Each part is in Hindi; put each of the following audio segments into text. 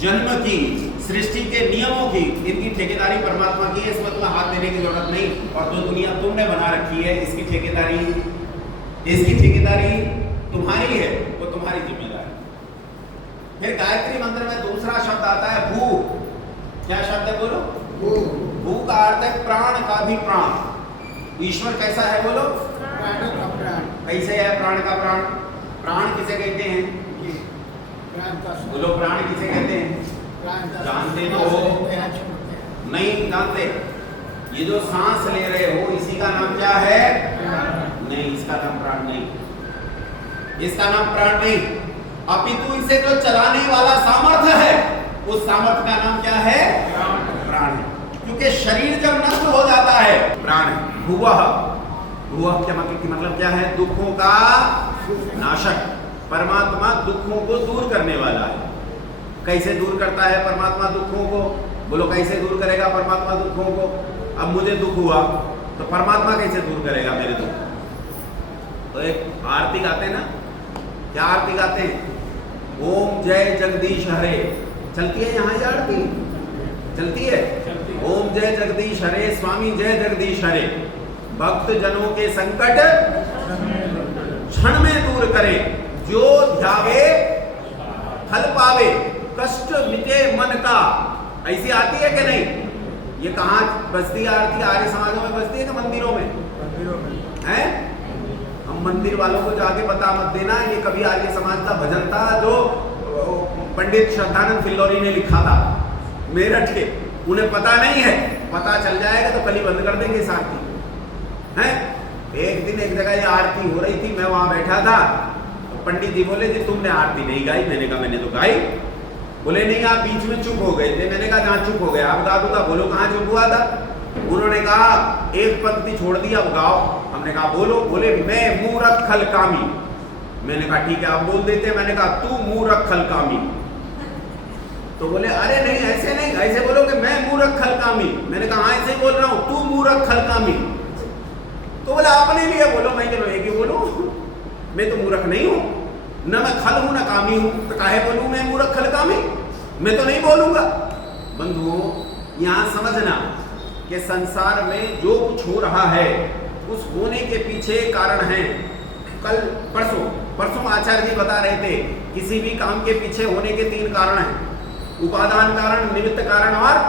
जन्म की, सृष्टि के नियमों की, इनकी ठेकेदारी परमात्मा की है। इसमें तुम्हें हाथ देने की जरूरत नहीं। और जो दुनिया तुमने बना रखी है इसकी ठेकेदारी तुम्हारी है, वो तुम्हारी जिम्मेदारी। फिर गायत्री मंत्र में दूसरा शब्द आता है भू। क्या शब्द है बोलो? भू का अर्थ है प्राण का भी प्राण। ईश्वर कैसा है बोलो? प्राण का प्राण। कैसे है प्राण का प्राण? प्राण किसे कहते हैं? बोलो प्राण किसे कहते हैं? जानते तो हो? नहीं जानते? ये जो सांस ले रहे हो इसी का नाम क्या है? नहीं, इसका नाम प्राण नहीं, इसका नाम प्राण नहीं, अपितु इसे जो चलाने वाला सामर्थ्य है उस सामर्थ्य का नाम क्या है? प्राण है। क्योंकि शरीर जब नष्ट हो जाता है प्राण है। भुवः क्या मतलब क्या है? दुखों का नाशक। परमात्मा दुखों को दूर करने वाला है। कैसे दूर करता है परमात्मा दुखों को? बोलो कैसे दूर करेगा परमात्मा दुखों को? अब मुझे दुख हुआ तो परमात्मा कैसे दूर करेगा मेरे दुख? तो एक आरती गाते ना, क्या आरती गाते हैं? ओम जय जगदीश हरे। चलती है यहाँ ये आरती? चलती है? ओम जय जगदीश हरे, स्वामी जय जगदीश हरे। भक्त जनों के संकट क्षण में दूर करे, जो ध्यावे फल पावे, कष्ट मिटे मन का। ऐसी आती है कि नहीं? ये कहाँ बजती है आरती? आर्य समाजों में बजती है कि मंदिरों में? हैं? हम मंदिर वालों को जाके बता मत देना ये कभी आर्य समाज का भजन था जो पंडित श्रद्धानंद फिल्लोरी ने लिखा था मेरठ के। उन्हें पता नहीं है, पता चल जाएगा तो कल ही बंद कर देंगे इस आरती। हैं? एक दिन एक जगह ये आरती हो रही थी, मैं वहां बैठा था। पंडित जी बोले जी तुमने आरती नहीं गाई। मैंने कहा मैंने तो गाई। बोले नहीं आप बीच में चुप हो गए थे। मैंने कहा जहाँ चुप हो गया आप गा दूंगा। बोलो कहाँ चुप हुआ था? उन्होंने कहा एक पंक्ति छोड़ दी अब गाओ। हमने कहा बोलो। बोले मैं मूरख खल कामी। मैंने कहा ठीक है आप बोल देते। मैंने कहा तू मूरख खल कामी। तो बोले अरे नहीं ऐसे नहीं, ऐसे बोलो कि मैं मूरख खल कामी। मैंने कहा ऐसे ही बोल रहा हूँ, तू मूरख खल कामी। तो बोले आपने लिया। बोलो मैं चलो एक ही बोलूं, मैं तो मूर्ख नहीं हूं, न मैं खल हूं न कामी हूं। तो काहे बोलूं मैं मूर्ख खल कामी? मैं तो नहीं बोलूंगा। बंधुओं यहां समझना कि संसार में जो कुछ हो रहा है उस होने के पीछे कारण है। कल परसों आचार्य जी बता रहे थे किसी भी काम के पीछे होने के 3 कारण हैं, उपादान कारण, निमित्त कारण और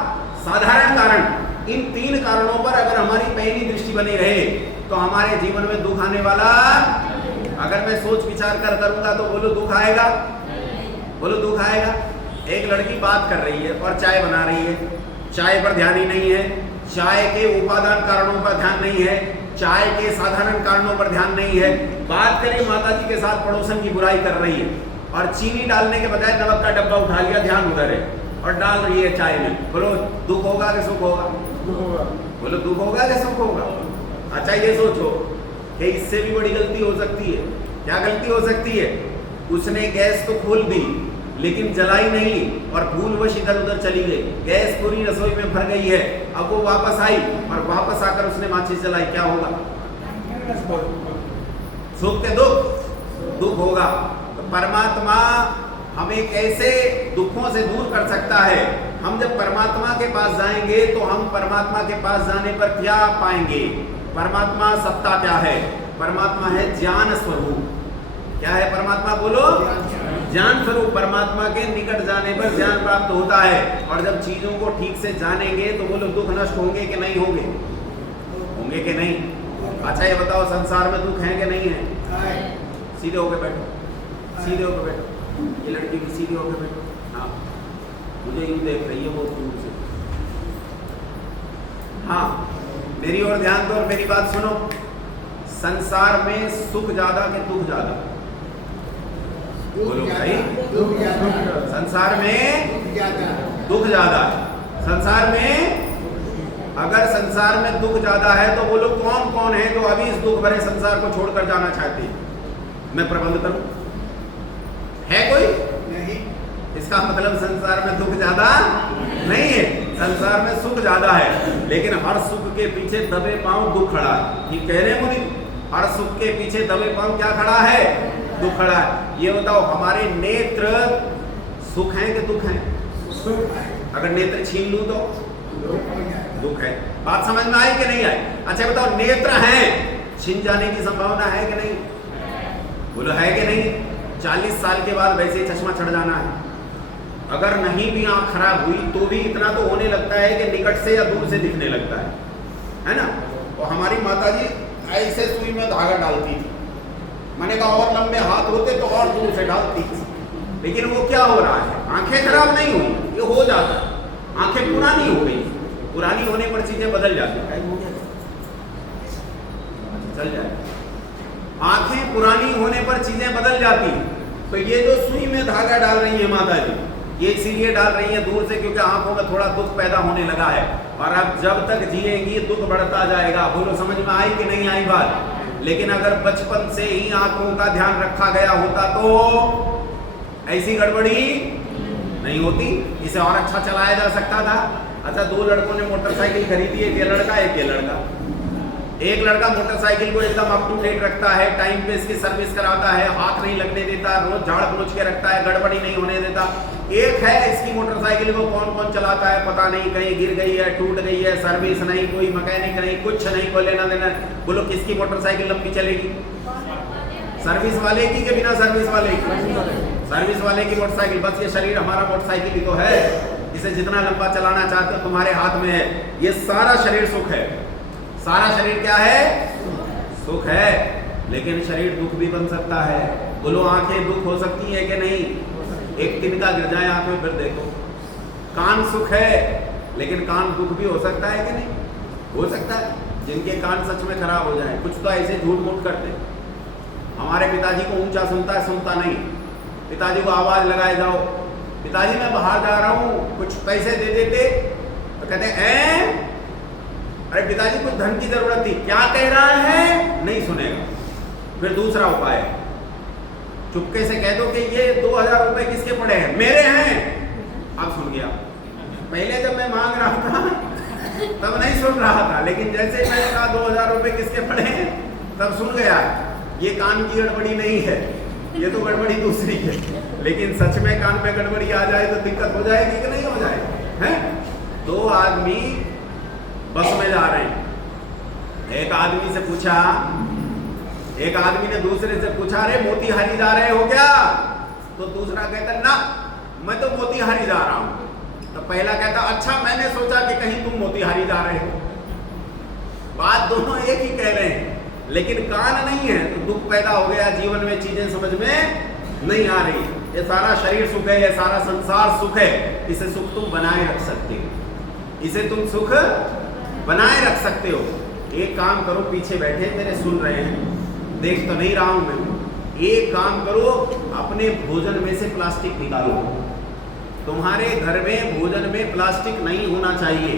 साधारण कारण। इन 3 कारणों पर अगर हमारी पहली दृष्टि बनी रहे तो हमारे जीवन में दुख आने वाला। अगर मैं सोच विचार करूंगा तो बोलो दुख आएगा? बोलो दुख आएगा? एक लड़की बात कर रही है और चाय बना रही है, चाय पर ध्यान ही नहीं है, चाय के उपादान कारणों पर ध्यान नहीं है, चाय के साधारण कारणों पर ध्यान नहीं है। बात करें माता जी के साथ पड़ोसन की बुराई कर रही है और चीनी डालने के बजाय नमक का डब्बा उठा लिया, ध्यान उधर है और डाल रही है चाय में। बोलो दुख होगा कि सुख होगा? बोलो दुख होगा कि सुख होगा? अच्छा ये सोचो कि इससे भी बड़ी गलती हो सकती है। क्या गलती हो सकती है? उसने गैस तो खोल दी लेकिन जलाई नहीं और भूलवश इधर उधर चली गई, गैस पूरी रसोई में भर गई है। अब वो वापस आई और वापस आकर उसने माचिस जलाई, क्या होगा? सुख के दुख होगा। तो परमात्मा हमें कैसे दुखों से दूर कर सकता है? हम जब परमात्मा के पास जाएंगे तो हम परमात्मा के पास जाने पर क्या पाएंगे? परमात्मा सत्ता क्या है? परमात्मा है ज्ञान स्वरूप। क्या है परमात्मा? बोलो ज्ञान स्वरूप। परमात्मा के निकट जाने पर ज्ञान प्राप्त होता है और जब चीजों को ठीक से जानेंगे तो बोलो दुख नष्ट होंगे कि नहीं होंगे? होंगे कि नहीं? अच्छा ये बताओ संसार में दुख है कि नहीं है? सीधे होकर बैठो, सीधे होकर बैठो। ये लड़की भी सीधे होकर बैठो। हाँ मुझे यूं देख रही है बहुत दूर से। हाँ मेरी ओर ध्यान दो और मेरी बात सुनो। संसार में सुख ज्यादा कि दुख ज्यादा? बोलो भाई। संसार में दुख ज्यादा है। संसार में अगर संसार में दुख ज्यादा है तो बोलो कौन कौन है जो अभी इस दुख भरे संसार को छोड़कर जाना चाहते हैं? मैं प्रबंध करूं? है कोई? नहीं। इसका मतलब संसार में दुख ज्यादा नहीं है, संसार में सुख ज्यादा है। लेकिन हर सुख के पीछे दबे पांव दुख खड़ा है। ठीक कह रहे मुनि? हर सुख के पीछे दबे पांव क्या खड़ा है? दुख खड़ा है। ये बताओ हमारे नेत्र सुख हैं कि दुख हैं? अगर नेत्र छीन लूं तो दुख है। बात समझ में आई कि नहीं आई? अच्छा बताओ, नेत्र हैं, छिन जाने की संभावना है कि नहीं? बोलो है कि नहीं? 40 साल के बाद वैसे चश्मा चढ़ जाना है। अगर नहीं भी आंख खराब हुई तो भी इतना तो होने लगता है कि निकट से या दूर से दिखने लगता है ना? और हमारी माताजी ऐसे सुई में धागा डालती थी, मैंने कहा और लंबे हाथ होते तो और दूर से डालती थी, लेकिन वो क्या हो रहा है, आंखें खराब नहीं हुई, ये हो जाता है, आंखें पुरानी हो गई, पुरानी होने पर चीजें बदल जाती है, चल जाए, आंखें पुरानी होने पर चीजें बदल जाती। तो ये जो सुई में धागा डाल रही है माता जी, ये इसीलिए डाल रही है दूर से क्योंकि आंखों में थोड़ा दुख पैदा होने लगा है, और अब जब तक जिएंगी दुख बढ़ता जाएगा। बोलो समझ में आई कि नहीं आई बात? लेकिन अगर बचपन से ही आंखों का ध्यान रखा गया होता तो ऐसी गड़बड़ी नहीं होती, इसे और अच्छा चलाया जा सकता था। अच्छा, 2 लड़कों ने मोटरसाइकिल खरीदी, एक ये लड़का एक ये लड़का। एक लड़का मोटरसाइकिल को एकदम अप टू डेट रखता है, टाइम पे इसकी सर्विस कराता है, हाथ नहीं लगने देता, रोज झाड़ पोंछ के रखता है, गड़बड़ी नहीं होने देता। एक है, इसकी मोटरसाइकिल को कौन कौन चलाता है पता नहीं, कहीं गिर गई है, टूट गई है, सर्विस नहीं, कोई मैकेनिक नहीं, कुछ नहीं, कोई लेना देना। बोलो किसकी मोटरसाइकिल लंबी चलेगी? सर्विस वाले की कि बिना सर्विस वाले की? सर्विस वाले की मोटरसाइकिल। बस ये शरीर हमारा मोटरसाइकिल ही तो है, इसे जितना लंबा चलाना चाहते हो तुम्हारे हाथ में है। ये सारा शरीर सुख है, सारा शरीर क्या है? सुख है, लेकिन शरीर दुख भी बन सकता है। बोलो आंखें दुख हो सकती है कि नहीं? एक तिनका गिर जाए आंख में फिर देखो। कान सुख है, लेकिन कान दुख भी हो सकता है कि नहीं? हो सकता है, जिनके कान सच में खराब हो जाए। कुछ तो ऐसे झूठ मूठ करते, हमारे पिताजी को ऊंचा सुनता है, सुनता नहीं, पिताजी को आवाज लगाए जाओ, पिताजी मैं बाहर जा रहा हूँ, कुछ पैसे दे देते तो कहते हैं अरे पिताजी कुछ धन की जरूरत थी, क्या कह रहा है? नहीं सुनेगा। फिर दूसरा उपाय, चुपके से कह दो कि ये 2000 रुपए किसके पड़े हैं? मेरे हैं। अब सुन गया। पहले जब मैं मांग रहा था तब नहीं सुन रहा था, लेकिन जैसे ही मैंने कहा 2000 रुपए किसके पड़े हैं तब सुन गया। ये कान की गड़बड़ी नहीं है, ये तो गड़बड़ी दूसरी है। लेकिन सच में कान में गड़बड़ी आ जाए तो दिक्कत हो जाएगी कि नहीं हो जाएगी? हैं? 2 आदमी बस में जा रहे हैं, एक आदमी से पूछा, एक आदमी ने दूसरे से पूछा अरे मोतीहारी जा रहे हो क्या? तो दूसरा कहता ना मैं तो मोतीहारी जा रहा हूं। तो पहला कहता अच्छा मैंने सोचा कि कहीं तुम मोतीहारी जा रहे हो। बात दोनों एक ही कह रहे हैं, लेकिन कान नहीं है तो दुख पैदा हो गया, जीवन में चीजें समझ में नहीं आ रही। ये सारा शरीर सुख है, ये सारा संसार सुख है, इसे सुख तुम बनाए रख सकते हो, इसे तुम सुख बनाए रख सकते हो। एक काम करो, पीछे बैठे मेरे सुन रहे हैं, देख तो नहीं रहा हूं मैं, एक काम करो, अपने भोजन में से प्लास्टिक निकालो। तुम्हारे घर में भोजन में प्लास्टिक नहीं होना चाहिए।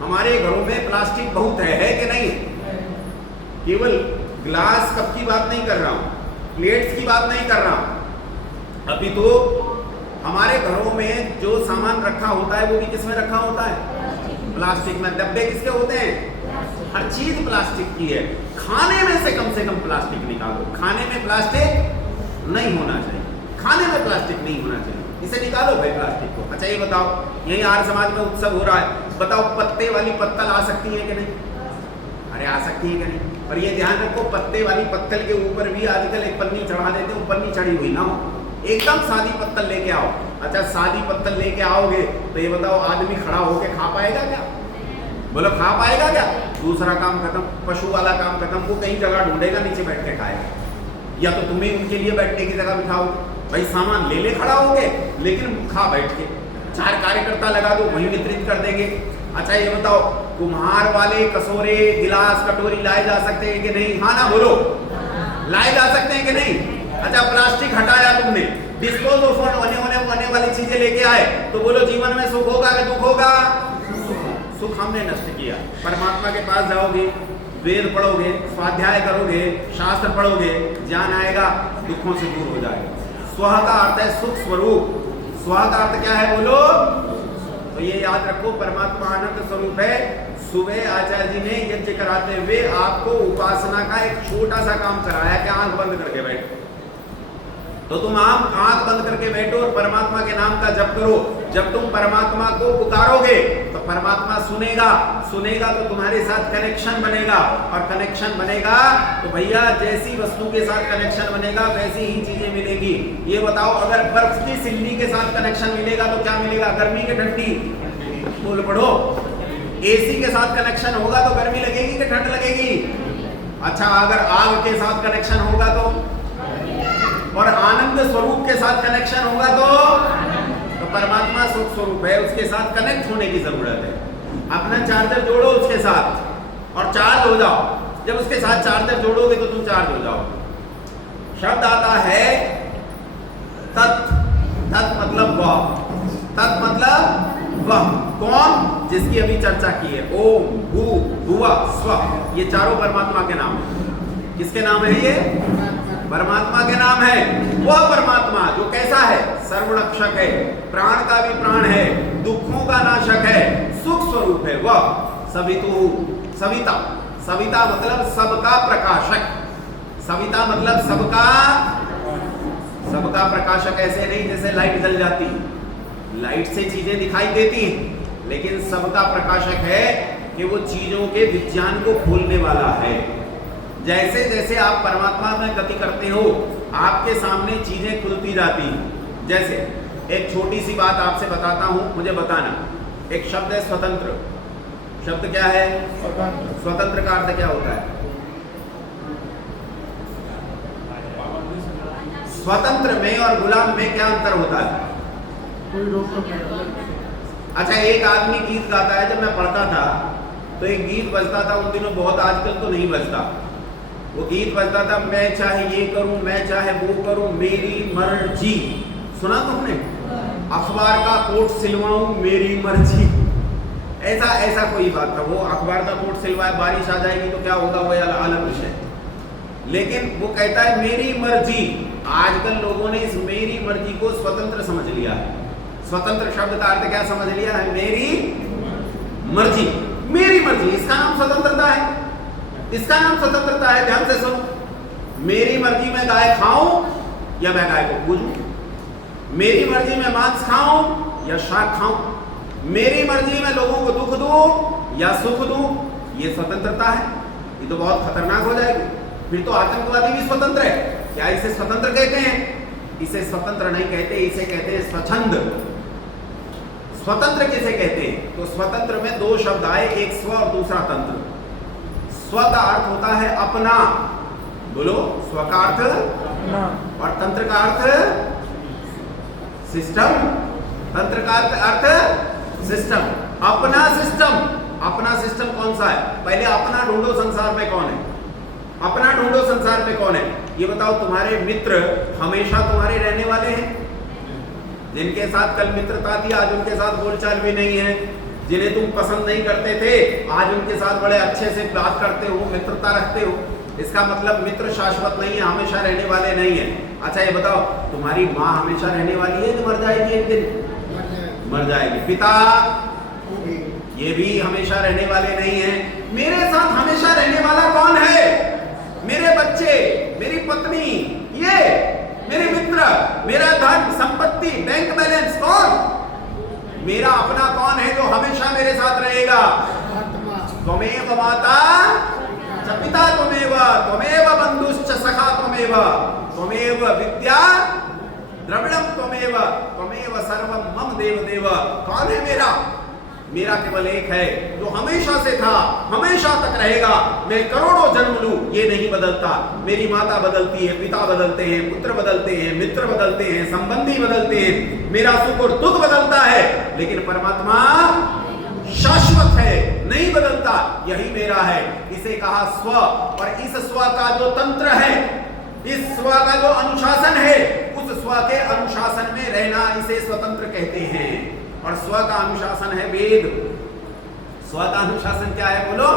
हमारे घरों में प्लास्टिक बहुत है कि नहीं? केवल ग्लास कप की बात नहीं कर रहा हूं, प्लेट्स की बात नहीं कर रहा हूं। अभी तो हमारे घरों में जो सामान रखा होता है वो भी किसमें रखा होता है? प्लास्टिक में। डब्बे किसके होते हैं? हर चीज प्लास्टिक की है। खाने में से कम प्लास्टिक निकालो। खाने में प्लास्टिक नहीं होना चाहिए, खाने में प्लास्टिक नहीं होना चाहिए, इसे निकालो भाई प्लास्टिक को। अच्छा ये बताओ, यही आर्य समाज में उत्सव हो रहा है, बताओ पत्ते वाली पत्तल आ सकती है कि नहीं? अरे आ सकती है कि नहीं? पर ये ध्यान रखो, पत्ते वाली पत्तल के ऊपर भी आजकल एक पन्नी चढ़ा देते हैं, पन्नी चढ़ी हुई ना हो, एकदम सादी पत्तल लेके आओ। अच्छा सादी पत्तल लेके आओगे तो ये बताओ आदमी खड़ा होके खा पाएगा क्या? बोलो खा पाएगा क्या? दूसरा काम खत्म, पशु वाला काम खत्म, वो कहीं जगह ढूंढेगा नीचे बैठ के खाएगा, या तो तुम्हें उनके लिए बैठने की जगह बिठाओ। भाई सामान ले खड़ा होगे, लेकिन खा बैठ के, 4 कार्यकर्ता लगा दो, वहीं वितरित कर देंगे। अच्छा ये बताओ, कुम्हार वाले कटोरे गिलास कटोरी लाए जा सकते हैं कि नहीं? हाँ ना बोलो, लाए जा सकते हैं कि नहीं? अच्छा प्लास्टिक हटाया तुमने, डिस्पोज ऑफ होने वाली चीजें लेके आए, तो बोलो जीवन में सुख होगा कि दुख होगा? सुख हमने नष्ट किया। परमात्मा के पास जाओगे, वेद पढ़ोगे, स्वाध्याय करोगे, शास्त्र पढ़ोगे, ज्ञान आएगा, दुखों से दूर हो जाएगा। स्व का अर्थ है सुख स्वरूप। स्व का अर्थ क्या है बोलो? तो ये याद रखो, परमात्मा आनंद स्वरूप है। सुबह आचार्य जी ने यज्ञ कराते हुए आपको उपासना का एक छोटा सा काम कराया कि आंख बंद करके बैठो। तो तुम आंख बंद करके बैठो और परमात्मा के नाम का जप करो। जब तुम परमात्मा को पुकारोगे तो परमात्मा सुनेगा, सुनेगा तो तुम्हारे साथ कनेक्शन बनेगा, और कनेक्शन बनेगा तो भैया जैसी वस्तु के साथ कनेक्शन बनेगा वैसी ही चीजें मिलेंगी। ये बताओ, अगर बर्फ की सिल्ली के साथ कनेक्शन मिलेगा तो क्या मिलेगा? गर्मी की ठंडी? बोल पढ़ो। एसी के साथ कनेक्शन होगा तो गर्मी लगेगी कि ठंड लगेगी? अच्छा, अगर आग के साथ कनेक्शन होगा तो, और आनंद स्वरूप के साथ कनेक्शन होगा तो परमात्मा सुख स्वरूप है, उसके साथ कनेक्ट होने की जरूरत है। अपना चार्जर जोड़ो उसके साथ और चार्ज हो जाओ। जब उसके साथ चार्जर जोड़ोगे तो तुम चार्ज हो जाओ। शब्द आता है तत्, तत् मतलब वह, तत् मतलब वह। कौन? जिसकी अभी चर्चा की है, ओम, भू, भुवा, स्व, ये चारों परमात्मा के नाम है। किसके नाम है ये? परमात्मा के नाम है। वह परमात्मा जो कैसा है? सर्वरक्षक है, प्राण का भी प्राण है, दुखों का नाशक है, सुख स्वरूप है वह। सवितु, सविता, सविता मतलब सबका प्रकाशक, सविता मतलब सबका, सबका प्रकाशक। ऐसे नहीं जैसे लाइट जल जाती, लाइट से चीजें दिखाई देती हैं, लेकिन सबका प्रकाशक है कि वो चीजों के विज्ञान को खोलने वाला है। जैसे जैसे आप परमात्मा में गति करते हो आपके सामने चीजें खुलती जाती हैं। जैसे एक छोटी सी बात आपसे बताता हूं, मुझे बताना। एक शब्द है स्वतंत्र। शब्द क्या है? स्वतंत्र। स्वतंत्र का अर्थ क्या होता है? स्वतंत्र में और गुलाम में क्या अंतर होता है? कोई रोक टोक नहीं। अच्छा, एक आदमी गीत गाता है। जब मैं पढ़ता था तो एक गीत बजता था उन दिनों बहुत, आजकल तो नहीं बजता। वो गीत बजता था, मैं चाहे ये करूं, मैं चाहे वो करूं, मेरी मर्जी। सुना तुमने? अखबार का कोट सिलवाऊं, मेरी मर्जी। ऐसा ऐसा कोई बात था। वो अखबार का कोट सिलवाए, बारिश आ जाएगी तो क्या होगा वो अलग विषय, लेकिन वो कहता है मेरी मर्जी। आजकल लोगों ने इस मेरी मर्जी को स्वतंत्र समझ लिया है। स्वतंत्र शब्द का अर्थ क्या समझ लिया है? मेरी मर्जी, मेरी मर्जी। इसका नाम स्वतंत्रता है, इसका नाम स्वतंत्रता है। ध्यान से सुनो। मेरी मर्जी में गाय खाऊं या मैं गाय को पूजूं, मेरी मर्जी में मांस खाऊं या शाक खाऊं, मेरी मर्जी में लोगों को दुख दूं या सुख दूं, ये स्वतंत्रता है। ये तो बहुत खतरनाक हो जाएगी। फिर तो आतंकवादी भी स्वतंत्र है। क्या इसे स्वतंत्र कहते हैं? इसे स्वतंत्र नहीं कहते, इसे कहते हैं स्वच्छंद। स्वतंत्र किसे कहते हैं? तो स्वतंत्र में दो शब्द आए, एक स्व और दूसरा तंत्र। स्व का अर्थ होता है अपना, बोलो, स्व का अर्थ अपना, और तंत्र का अर्थ सिस्टम। तंत्र का अर्थ सिस्टम, अपना सिस्टम। अपना सिस्टम कौन सा है? पहले अपना ढूंढो संसार में कौन है? अपना ढूंढो संसार में कौन है? ये बताओ। तुम्हारे मित्र हमेशा तुम्हारे रहने वाले हैं? जिनके साथ कल मित्रता थी आज उनके साथ बोलचाल भी नहीं है, जिन्हें तुम पसंद नहीं करते थे आज उनके साथ बड़े अच्छे से बात करते हो, मित्रता रखते हो। इसका मतलब मित्र शाश्वत नहीं है, हमेशा रहने वाले नहीं है। अच्छा ये बताओ, तुम्हारी माँ हमेशा रहने वाली है कि मर जाएगी एक दिन? मर जाएगी। पिता ये भी हमेशा रहने वाले नहीं है। मेरे साथ हमेशा रहने वाला कौन है? मेरे बच्चे, मेरी पत्नी, ये मेरे मित्र, मेरा धन संपत्ति, बैंक बैलेंस। कौन? मेरा अपना कौन है जो हमेशा मेरे साथ रहेगा? त्वमेव माता च पिता त्वमेव, त्वमेव बंधुश्च सखा त्वमेव, त्वमेव विद्या द्रविणम त्वमेव, त्वमेव सर्वम मम देव देव। कौन है मेरा? मेरा केवल एक है जो हमेशा से था, हमेशा तक रहेगा। मैं करोड़ों जन्म लूं, ये नहीं बदलता। मेरी माता बदलती है, पिता बदलते हैं, पुत्र बदलते हैं, मित्र बदलते हैं, संबंधी बदलते हैं, मेरा सुख और दुख बदलता है, लेकिन परमात्मा शाश्वत है, नहीं बदलता। यही मेरा है। इसे कहा स्व। और इस स्व का जो तंत्र है, इस स्व का जो अनुशासन है, उस स्व के अनुशासन में रहना, इसे स्वतंत्र कहते हैं। और स्व का अनुशासन है वेद। स्व का अनुशासन क्या है? बोलो,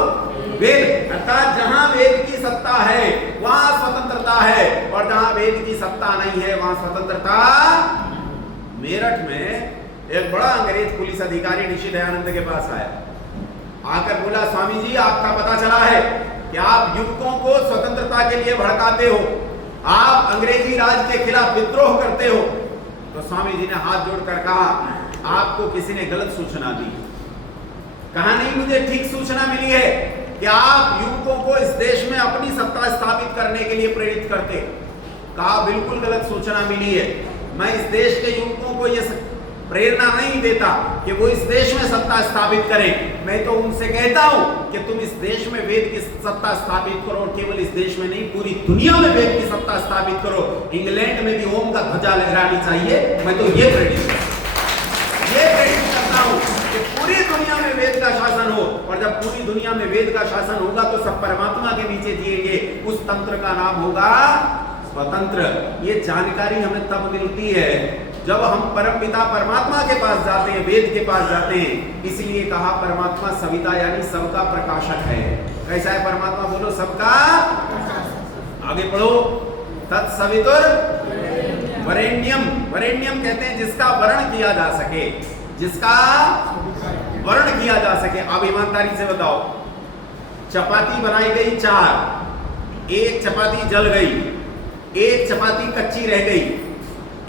वेद। अर्थात जहां वेद की सत्ता है वहां स्वतंत्रता है, और जहां वेद की सत्ता नहीं है वहां स्वतंत्रता। मेरठ में एक बड़ा अंग्रेज पुलिस अधिकारी ऋषि दयानंद के पास आया, आकर बोला, स्वामी जी आपका पता चला है कि आप युवकों को स्वतंत्रता के लिए भड़काते हो, आप अंग्रेजी राज के खिलाफ विद्रोह करते हो, तो स्वामी जी ने हाथ जोड़कर कहा, आपको किसी ने गलत सूचना दी। कहा नहीं, मुझे ठीक सूचना मिली है कि आप युवकों को इस देश में अपनी सत्ता स्थापित करने के लिए प्रेरित करते। कहा बिल्कुल गलत सूचना मिली है। मैं इस देश के युवकों को यह प्रेरणा नहीं देता कि वो इस देश में सत्ता स्थापित करें। मैं तो उनसे कहता हूं कि तुम इस देश में वेद की सत्ता स्थापित करो, और केवल इस देश में नहीं, पूरी दुनिया में वेद की सत्ता स्थापित करो। इंग्लैंड में भी ओम का ध्वजा लहरानी चाहिए। मैं तो ये प्रेरित करता हूं कि पूरी दुनिया में वेद का शासन हो, और जब पूरी दुनिया में वेद का शासन होगा तो सब परमात्मा के नीचे जिएंगे। उस तंत्र का नाम होगा स्वतंत्र। ये जानकारी हमें तब मिलती है जब हम परमपिता परमात्मा के पास जाते हैं, वेद के पास जाते हैं। इसलिए कहा परमात्मा सविता यानी सबका प्रकाशक है। कैसा है परमात्मा? बोलो सबका। आगे पढ़ो, तत्सवितुर वरेण्यम। वरेण्यम कहते हैं जिसका वर्ण किया जा सके, जिसका वर्ण किया जा सके। अब ईमानदारी से बताओ, चपाती बनाई गई 4, एक चपाती जल गई, एक चपाती कच्ची रह गई,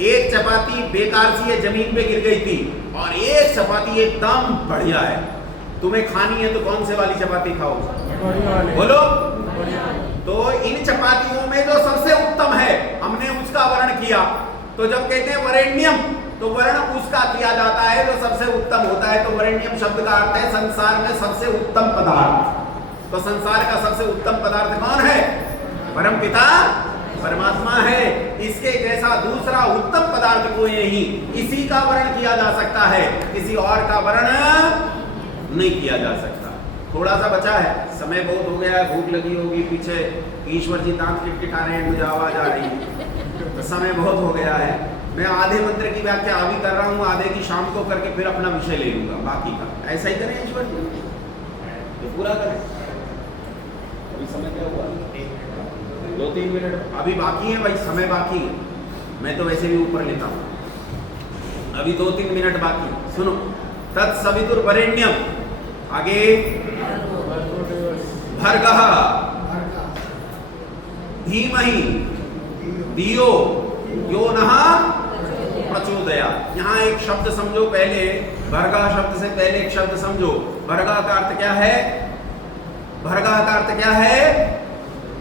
एक चपाती बेकार सी है, जमीन पे गिर गई थी, और एक चपाती एकदम बढ़िया है। तुम्हें खानी है तो कौन से वाली चपाती खाओ? बोलो। तो इन चपातियों में जो सबसे उत्तम है, हमने उसका वर्ण किया। तो जब कहते हैं वरेण्यम, तो वर्ण उसका किया जाता है जो सबसे उत्तम होता है। तो वरेण्यम शब्द का अर्थ है संसार में सबसे उत्तम पदार्थ। तो संसार का सबसे उत्तम पदार्थ कौन है? परमपिता परमात्मा है। इसके जैसा दूसरा उत्तम पदार्थ कोई नहीं। इसी का वर्ण किया जा सकता है, किसी और का वर्ण नहीं किया जा सकता। थोड़ा सा बचा है, समय बहुत हो गया है, भूख लगी होगी, पीछे ईश्वर जी दांत किटकिटा रहे हैं, मुझे आवाज आ रही है, तो समय बहुत हो गया है। मैं आधे मंत्र की व्याख्या अभी कर रहा हूँ, आधे की शाम को करके फिर अपना विषय ले लूंगा बाकी का। ऐसा ही करें ईश्वर जी, तो पूरा करें। अभी समय क्या हुआ? 2-3 मिनट अभी बाकी है भाई, समय बाकी है। मैं तो वैसे भी ऊपर लेता हूं। अभी 2-3 मिनट बाकी। सुनो, तत्सवितुर वरेण्यम। आगे भर्गः धीमहि धियो यो नः प्रचोदयात्। यहाँ एक शब्द समझो पहले, भर्गः शब्द से पहले एक शब्द समझो। भर्गः का अर्थ क्या है? भर्गः का अर्थ क्या है?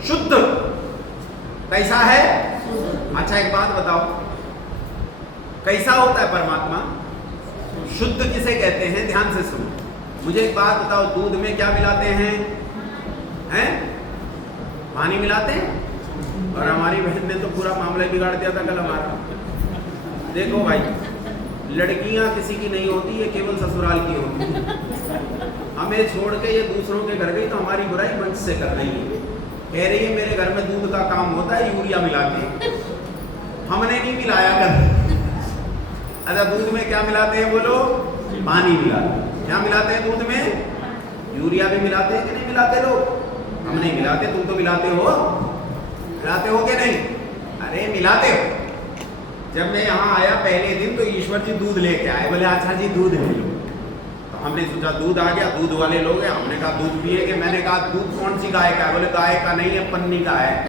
शुद्ध। कैसा है? अच्छा एक बात बताओ, कैसा होता है परमात्मा? शुद्ध किसे कहते हैं? ध्यान से सुनो। मुझे एक बात बताओ, दूध में क्या मिलाते हैं? हैं? पानी मिलाते हैं। और हमारी बहन ने तो पूरा मामला ही बिगाड़ दिया था कल हमारा। देखो भाई, लड़कियां किसी की नहीं होती, ये केवल ससुराल की होती है। हमें छोड़ के ये दूसरों के घर गई तो हमारी बुराई मंच से कर रही है। कह रही है मेरे घर में दूध का काम होता है, यूरिया मिलाते हैं। हमने नहीं मिलाया कर। अच्छा, दूध में क्या मिलाते हैं बोलो? पानी मिलाते हैं। क्या मिलाते हैं दूध में? यूरिया भी मिलाते हैं कि नहीं मिलाते लोग? हम नहीं मिलाते, तुम तो मिलाते हो। मिलाते हो कि नहीं? अरे मिलाते हो। जब मैं यहाँ आया पहले दिन तो ईश्वर जी दूध लेके आए, बोले अच्छा जी दूध ले लो। तो हमने सोचा दूध आ गया, दूध वाले लोग हैं, हमने कहा दूध पिएंगे। मैंने कहा दूध कौन सी गाय का है? बोले गाय का नहीं है, पन्नी का है।